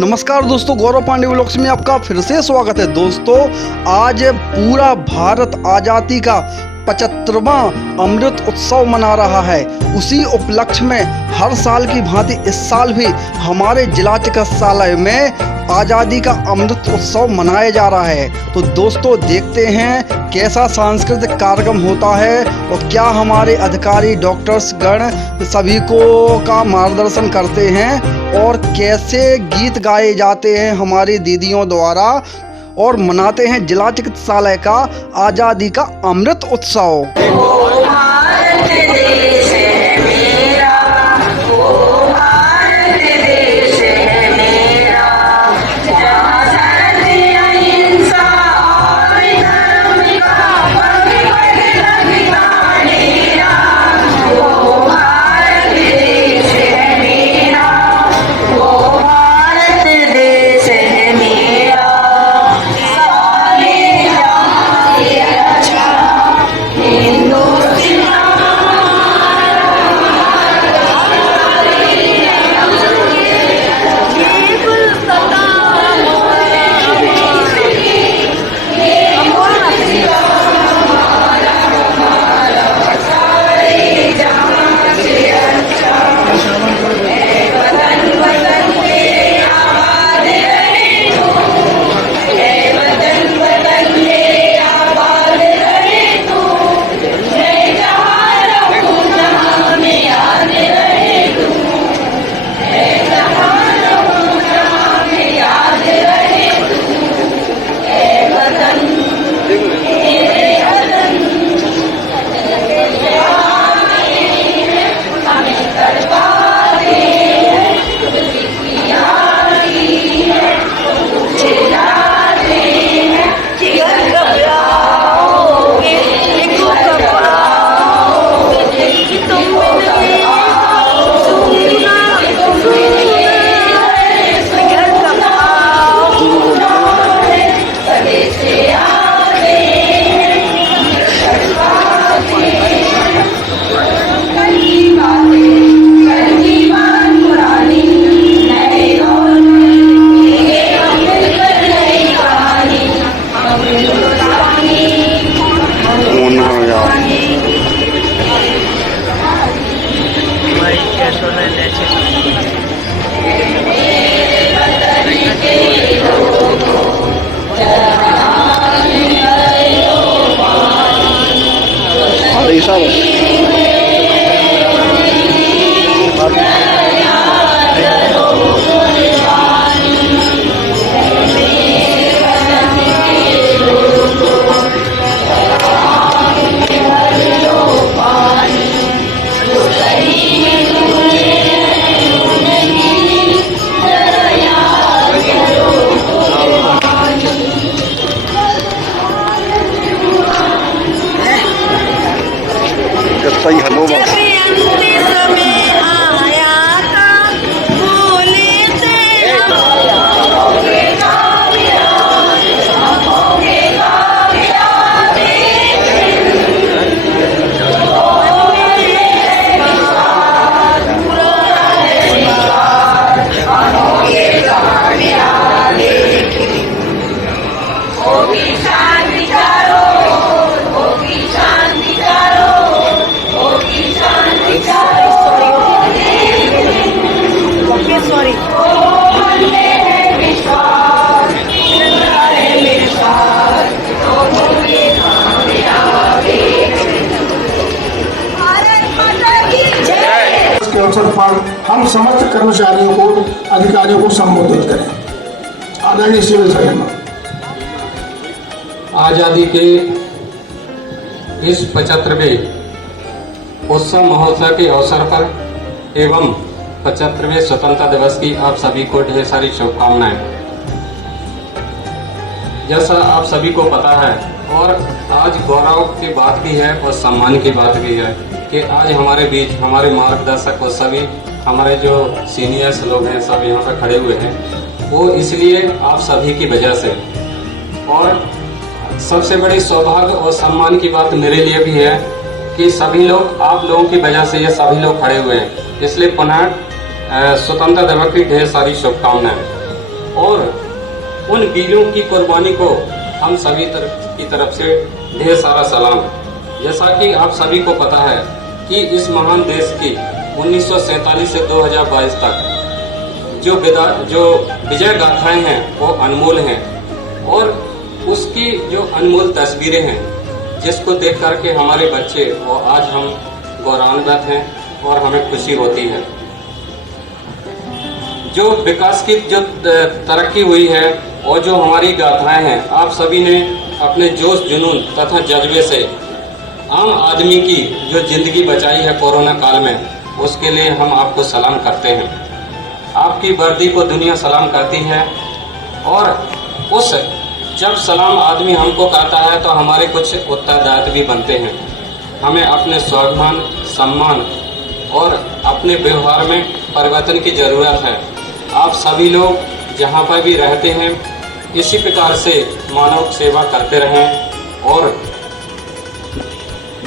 नमस्कार दोस्तों, गौरव पांडे व्लॉग्स में आपका फिर से स्वागत है। दोस्तों, आज पूरा भारत आज़ादी का 75वां अमृत उत्सव मना रहा है। उसी उपलक्ष्य में हर साल की भांति इस साल भी हमारे जिला चिकित्सालय में आज़ादी का अमृत उत्सव मनाया जा रहा है। तो दोस्तों, देखते हैं कैसा सांस्कृतिक कार्यक्रम होता है और क्या हमारे अधिकारी डॉक्टर्स गण सभी को का मार्गदर्शन करते हैं और कैसे गीत गाए जाते हैं हमारी दीदियों द्वारा और मनाते हैं जिला चिकित्सालय का आज़ादी का अमृत उत्सव। सही हलो अवसर पर हम समस्त कर्मचारियों को अधिकारियों को संबोधित करें। आदरणीय सिविल सर्जन, आज़ादी के इस 75वें उत्सव महोत्सव के अवसर पर एवं 75वें स्वतंत्रता दिवस की आप सभी को ढेर सारी शुभकामनाएं। जैसा आप सभी को पता है और आज गौरव की बात भी है और सम्मान की बात भी है कि आज हमारे बीच हमारे मार्गदर्शक और सभी हमारे जो सीनियर्स लोग हैं सब यहाँ पर खड़े हुए हैं। वो इसलिए आप सभी की वजह से, और सबसे बड़ी सौभाग्य और सम्मान की बात मेरे लिए भी है कि सभी लोग आप लोगों की वजह से ये सभी लोग खड़े हुए हैं। इसलिए पुनः स्वतंत्रता दिवस की ढेर सारी शुभकामनाएं। और उन वीरों की कुर्बानी को हम सभी की तरफ से ढेर सारा सलाम। जैसा कि आप सभी को पता है कि इस महान देश की 1947 से 2022 तक जो विजय गाथाएं हैं वो अनमोल हैं, और उसकी जो अनमोल तस्वीरें हैं जिसको देख करके हमारे बच्चे और आज हम गौरवान्वित हैं और हमें खुशी होती है। जो विकास की जो तरक्की हुई है और जो हमारी गाथाएं हैं, आप सभी ने अपने जोश जुनून तथा जज्बे से आम आदमी की जो जिंदगी बचाई है कोरोना काल में, उसके लिए हम आपको सलाम करते हैं। आपकी वर्दी को दुनिया सलाम करती है, और उस जब सलाम आदमी हमको कहता है तो हमारे कुछ उत्तरदायित्व भी बनते हैं। हमें अपने स्वाभिमान, सम्मान और अपने व्यवहार में परिवर्तन की ज़रूरत है। आप सभी लोग जहाँ पर भी रहते हैं इसी प्रकार से मानव सेवा करते रहें। और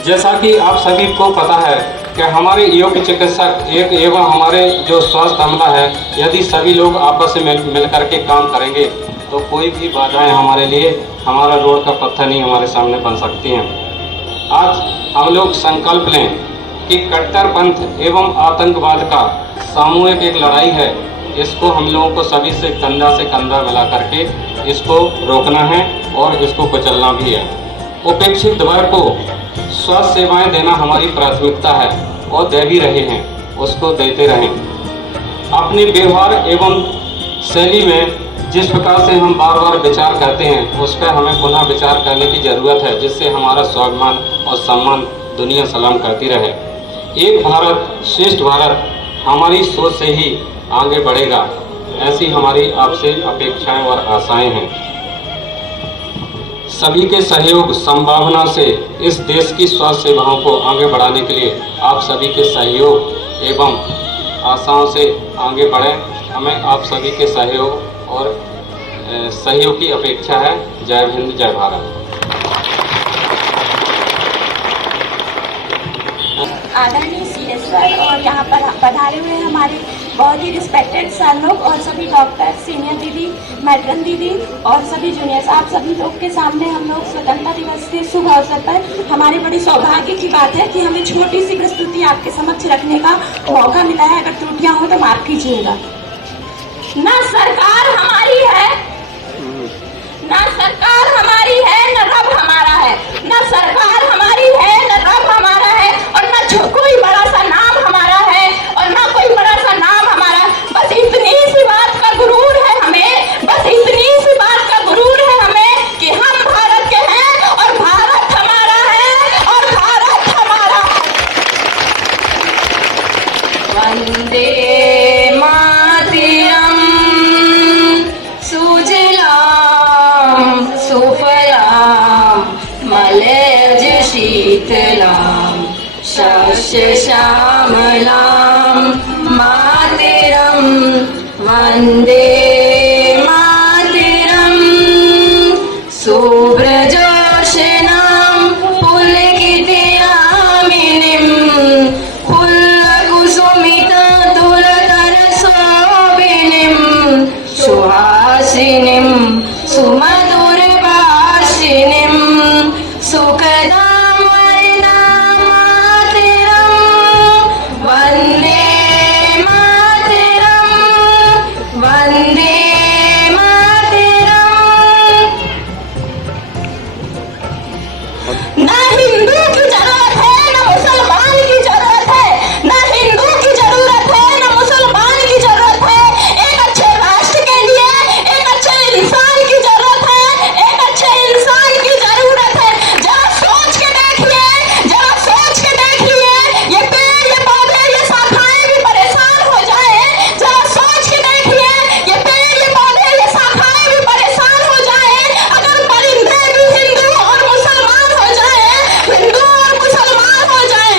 जैसा कि आप सभी को पता है कि हमारे योग्य चिकित्सक एवं हमारे जो स्वास्थ्य अमला है, यदि सभी लोग आपस में मिल करके काम करेंगे तो कोई भी बाधाएं हमारे लिए, हमारा रोड का पत्थर नहीं हमारे सामने बन सकती हैं। आज हम लोग संकल्प लें कि कट्टरपंथ एवं आतंकवाद का सामूहिक एक लड़ाई है, इसको हम लोगों को सभी से कंधा मिला करके इसको रोकना है और इसको कुचलना भी है। उपेक्षित वर्ग को स्वास्थ्य सेवाएं देना हमारी प्राथमिकता है और दे भी रहे हैं, उसको देते रहें। अपने व्यवहार एवं शैली में जिस प्रकार से हम बार बार विचार करते हैं उस पर हमें पुनः विचार करने की ज़रूरत है, जिससे हमारा स्वाभिमान और सम्मान दुनिया सलाम करती रहे। एक भारत श्रेष्ठ भारत हमारी सोच से ही आगे बढ़ेगा, ऐसी हमारी आपसे अपेक्षाएं और आशाएं हैं। सभी के सहयोग संभावना से इस देश की स्वास्थ्य सेवाओं को आगे बढ़ाने के लिए आप सभी के सहयोग एवं आशाओं से आगे बढ़ें। हमें आप सभी के सहयोग और सहयोग की अपेक्षा है। जय हिंद, जय भारत। आदरणीय CS सर और यहाँ पर पधारे हुए हमारे बहुत ही रिस्पेक्टेड सर लोग और सभी डॉक्टर, सीनियर दीदी, मैट्रन दीदी और सभी जूनियर्स, आप सभी लोग के सामने हम लोग स्वतंत्रता दिवस के शुभ अवसर पर हमारी बड़ी सौभाग्य की बात है कि हमें छोटी सी प्रस्तुति आपके समक्ष रखने का मौका मिला है। अगर त्रुटियां हो तो माफ कीजिएगा। न सरकार हमारी है, न सरकार हमारी है, न रब हमारा है। न सरकार हमारी है, न रब हमारा है, और न कोई बड़ा सा नाम हमारा है, और न कोई बड़ा सा नाम हमारा। बस इतनी सी बात का गुरूर है हमें, बस इतनी सी बात का गुरूर है हमें कि हम भारत के हैं और भारत हमारा है और भारत हमारा है। वंदे मातरम, सुफलाम मलयज शीतलाम शस्य श्यामलाम मातरम वंदे मातरम। सुब्रजोषणां पुलकितयामिनीं फुल्लकुसुमिता तुलतरशोभिनीं सुहासिनीं सुमधुरभाषिणीं सुखदां वरदां मातरं वन्दे मातरं वन्दे मातरं। न हिंदू की जरूरत है न मुसलमान की जरूरत है, न हिंदू की जरूरत है न मुसलमान की जरूरत है। एक अच्छे राष्ट्र के लिए एक अच्छे इंसान की जरूरत है, एक अच्छे इंसान की जरूरत है। जरा सोच के देखिए, जरा सोच के देखिए, ये पेड़, ये पौधे, ये शाखाएं भी परेशान हो जाए। जरा सोच के देखिए, ये पेड़, ये पौधे, ये शाखाएं भी परेशान हो जाए अगर परिंदे भी हिंदू और मुसलमान हो जाए, हिंदू और मुसलमान हो जाए।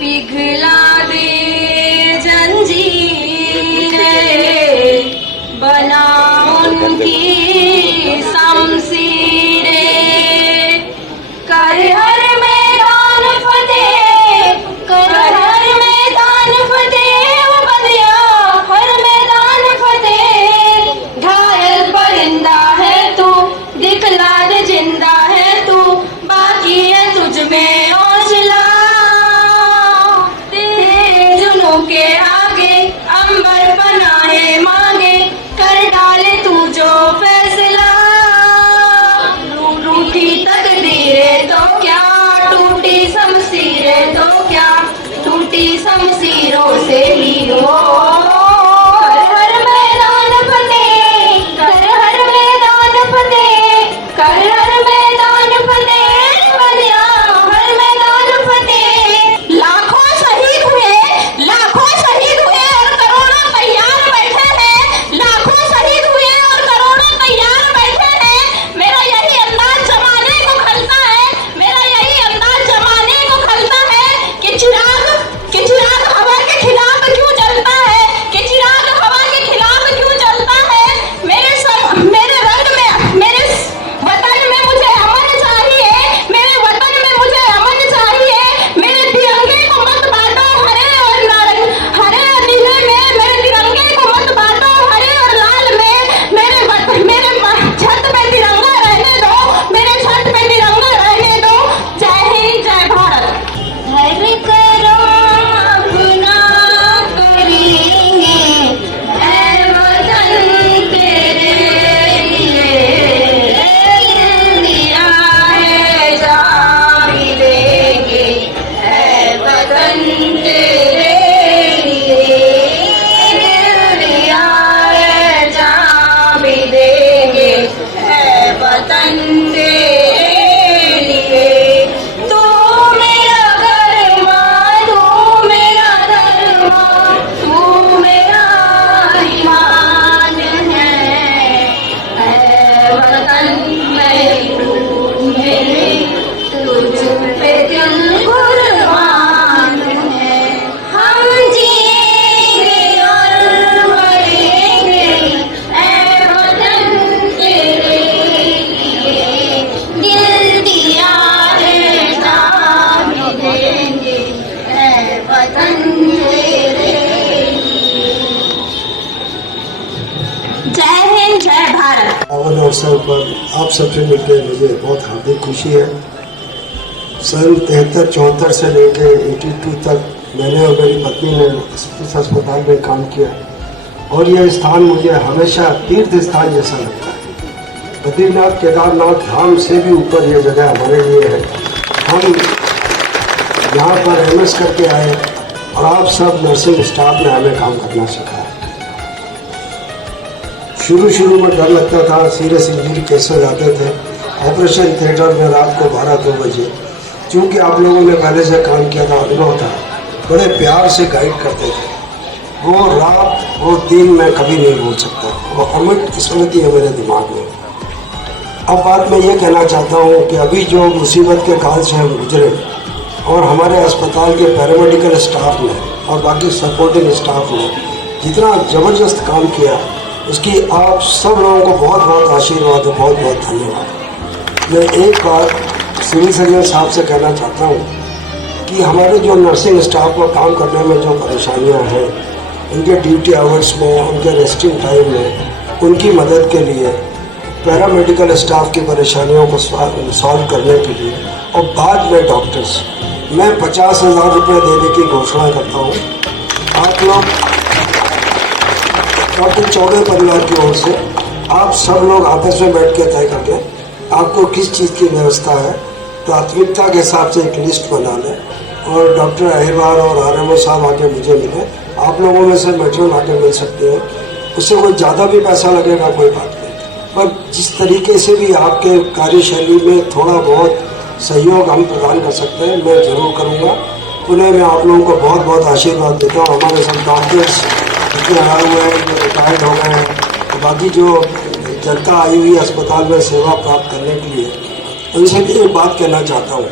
पिघला दे जंजीरें, बना उनकी शमशीरें, कर हर मैदान फतेह, कर हर मैदान फतेह, वो बंदिया हर सुवर्ण अवसर पर आप सबसे मिलकर मुझे बहुत हार्दिक खुशी है। सन 73-74 से लेकर 82 तक मैंने और मेरी पत्नी ने इस अस्पताल में काम किया और यह स्थान मुझे हमेशा तीर्थ स्थान जैसा लगता है। बद्रीनाथ केदारनाथ धाम से भी ऊपर यह जगह हमारे लिए है। हम यहाँ पर MS करके आए और आप सब नर्सिंग स्टाफ ने हमें काम करना सिखाया। शुरू में डर लगता था, सीरियस इंजरी केस हो जाते थे ऑपरेशन थिएटर में रात को 12-2 बजे। चूँकि आप लोगों ने पहले से काम किया था, अनुभव था, बड़े प्यार से गाइड करते थे। वो रात वो दिन मैं कभी नहीं भूल सकता, वो अमिट स्मृति है मेरे दिमाग में। अब बात मैं ये कहना चाहता हूँ कि अभी जो मुसीबत के काल से हम गुजरे और हमारे अस्पताल के पैरामेडिकल स्टाफ ने और बाकी सपोर्टिंग स्टाफ ने जितना ज़बरदस्त काम किया, उसकी आप सब लोगों को बहुत बहुत आशीर्वाद और बहुत बहुत धन्यवाद। मैं एक बार सिविल सर्जन साहब से कहना चाहता हूँ कि हमारे जो नर्सिंग स्टाफ को काम करने में जो परेशानियाँ हैं, उनके ड्यूटी आवर्स में, उनके रेस्टिंग टाइम में, उनकी मदद के लिए, पैरामेडिकल स्टाफ की परेशानियों को सॉल्व करने के लिए और बाद में डॉक्टर्स, मैं 50,000 रुपये देने की घोषणा करता हूँ। आप लोग डॉक्टर चौबे परिवार की ओर से आप सब लोग आपस में बैठ के तय करके आपको किस चीज़ की व्यवस्था है, प्राथमिकता के हिसाब से एक लिस्ट बना लें और डॉक्टर अहिरवार और RMO साहब आके मुझे मिले। आप लोगों में से मैट्रन आके मिल सकते हैं, उससे कोई ज़्यादा भी पैसा लगेगा कोई बात नहीं, पर जिस तरीके से भी आपके कार्यशैली में थोड़ा बहुत सहयोग हम प्रदान कर सकते हैं, मैं ज़रूर करूँगा। पुणे में आप लोगों को बहुत बहुत आशीर्वाद देता हूँ। हमारे सब डॉक्टर्स जितने आए हुए हैं, जो रिटायर्ड हो गए हैं, बाकी जो जनता आई हुई अस्पताल में सेवा प्राप्त करने के लिए, उनसे भी एक बात कहना चाहता हूँ।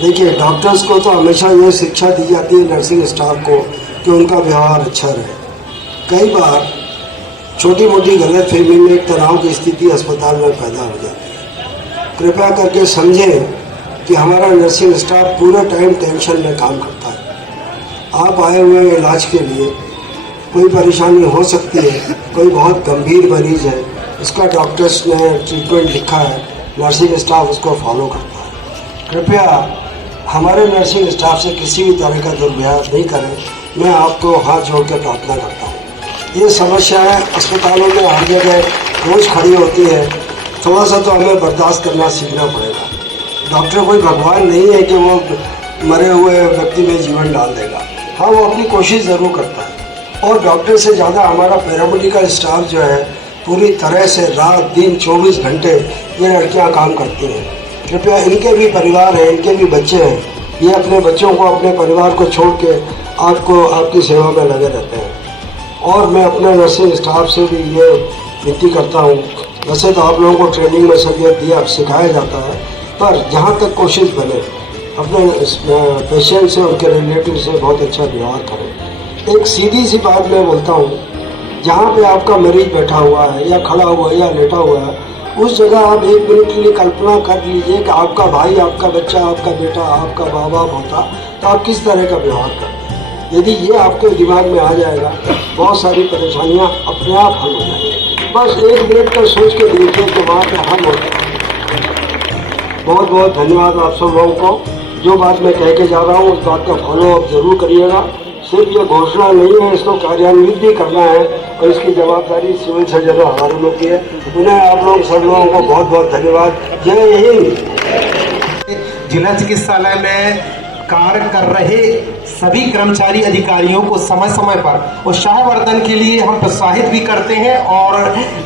देखिए, डॉक्टर्स को तो हमेशा ये शिक्षा दी जाती है नर्सिंग स्टाफ को कि उनका व्यवहार अच्छा रहे। कई बार छोटी मोटी गलतफहमी में एक तनाव की स्थिति अस्पताल में पैदा हो जाती है। कृपया करके समझें कि हमारा नर्सिंग स्टाफ पूरा टाइम टेंशन में काम करता है। आप आए हुए इलाज के लिए, कोई परेशानी हो सकती है, कोई बहुत गंभीर मरीज है, उसका डॉक्टर्स ने ट्रीटमेंट लिखा है, नर्सिंग स्टाफ उसको फॉलो करता है। कृपया हमारे नर्सिंग स्टाफ से किसी भी तरह का दुर्व्यवहार नहीं करें। मैं आपको हाथ जोड़ कर प्रार्थना करता हूँ। ये समस्याएं अस्पतालों में हर जगह रोज़ खड़ी होती है, थोड़ा सा तो हमें बर्दाश्त करना सीखना पड़ेगा। डॉक्टर कोई भगवान नहीं है कि वो मरे हुए व्यक्ति में जीवन डाल देगा। हाँ, वो अपनी कोशिश ज़रूर करता है और डॉक्टर से ज़्यादा हमारा पैरामेडिकल स्टाफ जो है पूरी तरह से रात दिन 24 घंटे ये लड़कियाँ काम करती हैं। कृपया, इनके भी परिवार हैं, इनके भी बच्चे हैं, ये अपने बच्चों को, अपने परिवार को छोड़ के आपकी सेवा में लगे रहते हैं। और मैं अपने नर्सिंग स्टाफ से भी ये विनती करता हूँ, वैसे तो आप लोगों को ट्रेनिंग में सब्जेक्ट सिखाया जाता है, पर जहाँ तक कोशिश बने अपने पेशेंट से, उनके रिलेटिव से बहुत अच्छा व्यवहार करें। एक सीधी सी बात मैं बोलता हूँ, जहाँ पे आपका मरीज बैठा हुआ है या खड़ा हुआ है या लेटा हुआ है, उस जगह आप 1 मिनट के लिए कल्पना कर लीजिए कि आपका भाई, आपका बच्चा, आपका बेटा, आपका माँ बाप होता तो आप किस तरह का व्यवहार करते। यदि ये आपके दिमाग में आ जाएगा, बहुत सारी परेशानियाँ अपने आप हल हो जाएंगी। बस 1 मिनट का सोच के देखिए कि वहाँ पर हल हो जाए। बहुत बहुत धन्यवाद आप सब लोगों को। जो बात मैं कह के जा रहा हूँ, उस बात का फॉलोअप जरूर करिएगा। सिर्फ ये घोषणा नहीं है, इसको कार्यान्वित भी करना है और इसकी जवाबदारी सिविल सर्जन हमारे लोग की है। उन्हें आप लोग सब लोगों को बहुत बहुत धन्यवाद। जय हिंद। जिला चिकित्सालय में कार्य कर रहे सभी कर्मचारी अधिकारियों को समय समय पर उत्साहवर्धन के लिए हम प्रोत्साहित भी करते हैं और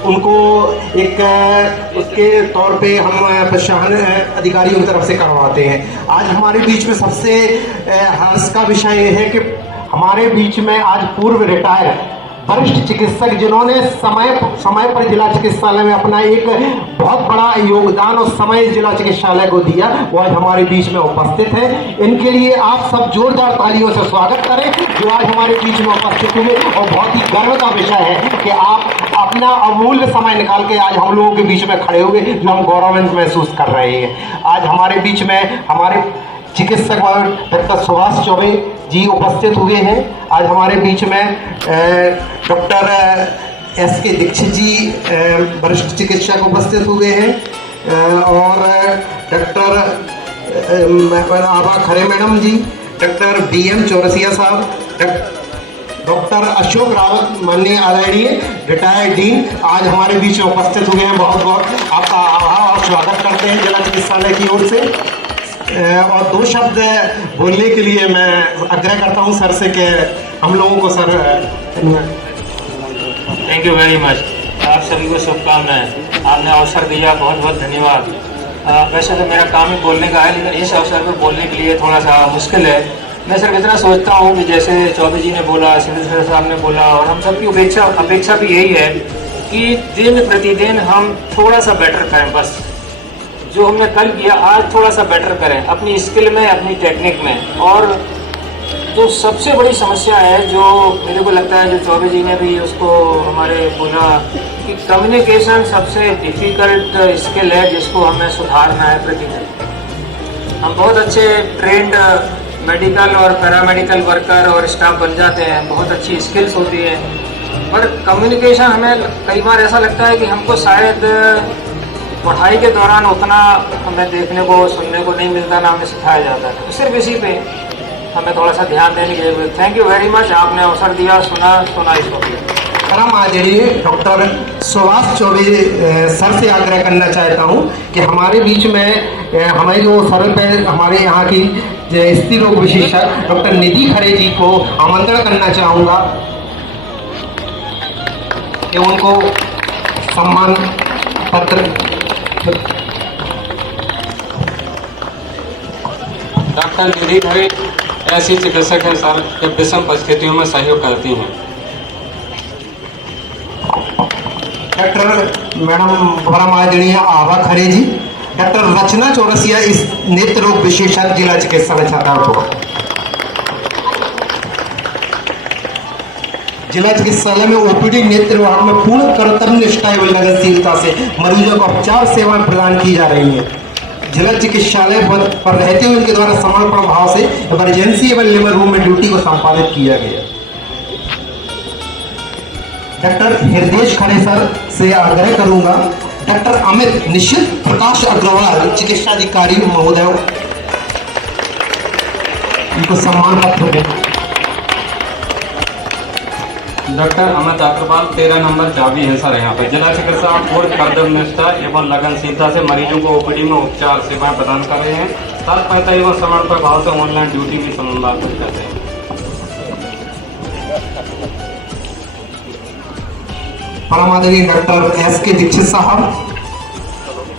उनको एक उसके तौर पे हम प्रोत्साहन अधिकारियों की तरफ से करवाते हैं। आज हमारे बीच में सबसे हर्ष का विषय ये है कि हमारे बीच में आज पूर्व रिटायर वरिष्ठ चिकित्सक जिन्होंने समय पर जिला चिकित्सालय में अपना एक बहुत बड़ा योगदान और समय जिला चिकित्सालय को दिया, वो आज हमारे बीच में उपस्थित हैं। इनके लिए आप सब जोरदार तालियों से स्वागत करें, जो आज हमारे बीच में उपस्थित हुए। और बहुत ही गर्व का विषय है कि आप अपना अमूल्य समय निकाल के आज हम लोगों के बीच में खड़े हुए, जो हम गौरवान्वित महसूस कर रहे हैं। आज हमारे बीच में हमारे चिकित्सक डॉक्टर सुभाष चौबे जी उपस्थित हुए हैं। आज हमारे बीच में डॉक्टर एस.के. दीक्षित जी वरिष्ठ चिकित्सक उपस्थित हुए हैं और डॉक्टर आभा खरे मैडम जी, डॉक्टर B.M. चौरसिया साहब, डॉक्टर अशोक रावत माननीय आदरणीय रिटायर्ड डीन आज हमारे बीच में उपस्थित हुए हैं। बहुत बहुत आपका आभार और स्वागत करते हैं जिला चिकित्सालय की ओर से। और 2 शब्द बोलने के लिए मैं आग्रह करता हूं सर से कि हम लोगों को sir. Thank you very much. आप सभी को शुभकामनाएं। आपने अवसर दिया, बहुत बहुत धन्यवाद। वैसे तो मेरा काम ही बोलने का है, लेकिन इस अवसर पर बोलने के लिए थोड़ा सा मुश्किल है। मैं सिर्फ इतना सोचता हूँ कि जैसे चौबे जी ने बोला, सिविल सर्जन साहब ने बोला, और हम सबकी अपेक्षा भी यही है कि दिन प्रतिदिन हम थोड़ा सा बेटर करें। बस जो हमने कल किया आज थोड़ा सा बेटर करें अपनी स्किल में, अपनी टेक्निक में। और जो सबसे बड़ी समस्या है, जो मेरे को लगता है, जो चौबे जी ने भी उसको हमारे बोला कि कम्युनिकेशन सबसे डिफ़िकल्ट स्किल है जिसको हमें सुधारना है प्रतिदिन। हम बहुत अच्छे ट्रेंड मेडिकल और पैरामेडिकल वर्कर और स्टाफ बन जाते हैं, बहुत अच्छी स्किल्स होती है, पर कम्युनिकेशन हमें कई बार ऐसा लगता है कि हमको शायद पढ़ाई के दौरान उतना हमें देखने को सुनने को नहीं मिलता, ना हमें सिखाया जाता है। तो सिर्फ इसी पे हमें थोड़ा सा ध्यान देने की जरूरत है। Thank you very much. आपने अवसर दिया, सुना इसको। परम आदरणीय डॉक्टर सुभाष चौबे सर से आग्रह करना चाहता हूं कि हमारे बीच में हमारे जो सरल पे हमारे यहाँ की स्त्री रोग विशेषज्ञ डॉक्टर निधि खरे जी को आमंत्रण करना चाहूँगा कि उनको सम्मान पत्र। डॉक्टर निधि खरे ऐसी चिकित्सक है सर जो विषम परिस्थितियों में सहयोग करती हैं। डॉक्टर मैडम परम आदरणीय आभा खरे जी, डॉक्टर रचना चौरसिया इस नेत्र रोग विशेषज्ञ जिला चिकित्सालय छतरपुर। जिला चिकित्सालय में ओपीडी नेत्र विभाग में पूर्ण कर्तव्य निष्ठा एवं लगनशीलता से मरीजों को उपचार सेवाएं प्रदान की जा रही हैं। जिला चिकित्सालय पर रहते हुए उनके द्वारा समर्पण भाव से इमरजेंसी एवं लेबर रूम में ड्यूटी को संपादित किया गया। डॉक्टर हृदय खरे सर से आग्रह करूंगा, डॉक्टर अमित निश्चित प्रकाश अग्रवाल चिकित्साधिकारी महोदय उनको सम्मान पत्र दें। डॉक्टर अमित अग्रवाल 13 नंबर चाबी है सर यहाँ पे। जिला चिकित्सा पूर्ण कर्तव्य निष्ठा एवं लगनशीलता से मरीजों को ओपीडी में उपचार सेवाएं प्रदान कर रहे हैं। तत्परता एवं समर्पण भाव से ऑनलाइन ड्यूटी भी संपादित करते हैं। परम आदरणीय डॉक्टर S.के. दीक्षित साहब,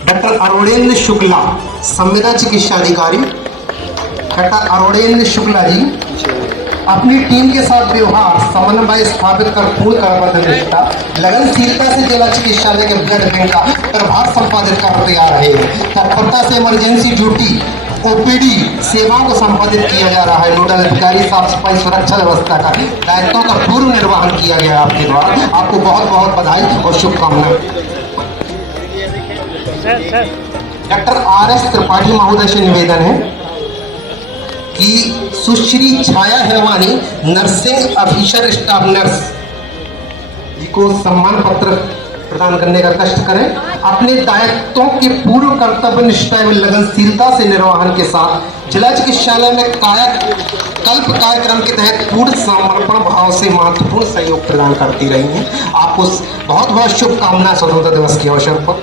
डॉक्टर अरुणेंद्र शुक्ला संविदा चिकित्सा अधिकारी। डॉक्टर अरुणेंद्र शुक्ला जी अपनी टीम के साथ व्यवहार समन्वय स्थापित कर पूर्ण कर्तव्य निष्ठा लगनशीलता से जिला चिकित्सालय के ब्लड बैंक का प्रभार संपादित करते आ रहे हैं। तत्परता से इमरजेंसी ड्यूटी ओपीडी सेवाओं को संपादित किया जा रहा है। नोडल अधिकारी साफ सफाई सुरक्षा व्यवस्था का दायित्वों का पूर्ण निर्वहन किया गया है आपके द्वारा। आपको बहुत बहुत बधाई और शुभकामनाएं। Doctor R.S. त्रिपाठी महोदय से निवेदन है कि Sushri Chhaya Hirwani nursing officer staff nurse ji को सम्मान पत्र प्रदान करने का कष्ट करें। अपने दायित्वों के पूर्व कर्तव्य निष्ठा एवं लगनशीलता से निर्वहन के साथ जिला चिकित्सालय में कायाकल्प कार्यक्रम के तहत पूर्ण समर्पण भाव से महत्वपूर्ण सहयोग प्रदान करती रही हैं। आपको बहुत बहुत शुभकामनाएं स्वतंत्रता दिवस के अवसर पर।